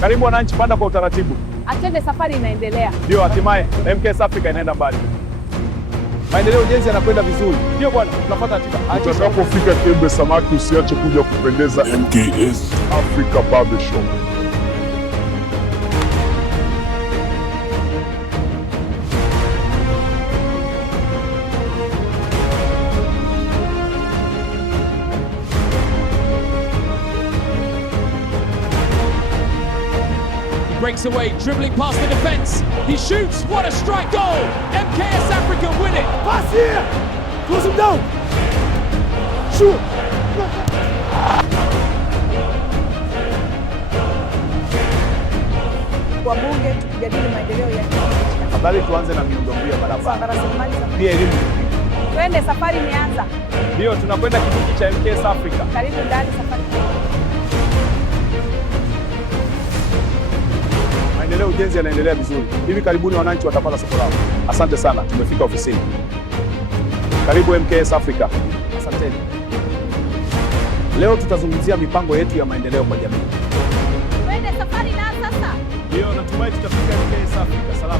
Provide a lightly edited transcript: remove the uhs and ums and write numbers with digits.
Karibu wananchi, panda kwa utaratibu. Atende, safari inaendelea. Ndio, hatimaye MKS Africa inaenda mbali. Maendeleo ujenzi yanakwenda vizuri. Ndio bwana, tunafuata ratiba. Utakapofika Kiembe Samaki usiache kuja kupendeza MKS Africa Barbershop. Breaks away, dribbling past the defense. He shoots. What a strike goal! MKS Africa win it. Pass here. Close him down. Shoot. Wabunge tukijadili maendeleo ya kijiji. Tafadhali tuanze na miundombinu ya barabara. Pia elimu. Twende, safari imeanza. Ndio, tunakwenda kijiji cha MKS Africa. Karibu ndani, safari. Maendeleo ujenzi yanaendelea vizuri. Hivi karibuni wananchi watapata soko lao. Asante sana, tumefika ofisini. Karibu MKS Africa. Asanteni. Leo tutazungumzia mipango yetu ya maendeleo kwa jamii. Twende, safari inaanza sasa. Ndio, natumai tutafika MKS Africa salama.